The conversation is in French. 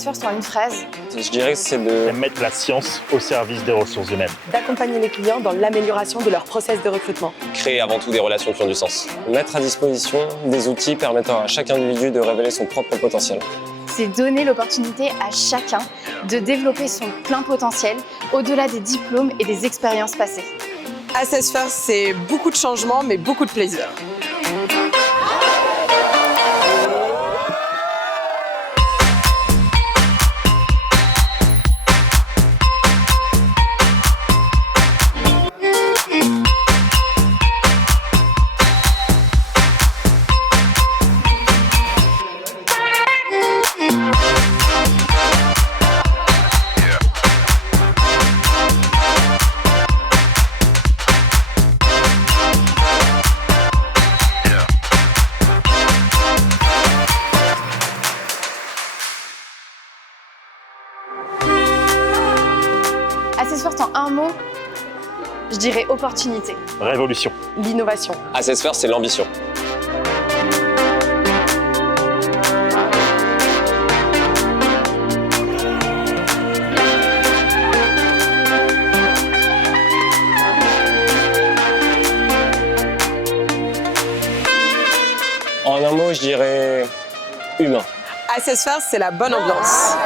Access First en une phrase. Je dirais que c'est de mettre la science au service des ressources humaines. D'accompagner les clients dans l'amélioration de leur process de recrutement. créer avant tout des relations qui ont du sens. Mettre à disposition des outils permettant à chaque individu de révéler son propre potentiel. C'est donner l'opportunité à chacun de développer son plein potentiel au-delà des diplômes et des expériences passées. Access First, c'est beaucoup de changements, mais beaucoup de plaisir. Access First en un mot, je dirais opportunité. Révolution. L'innovation. Access First, c'est l'ambition. En un mot, je dirais humain. Access First, c'est la bonne ambiance.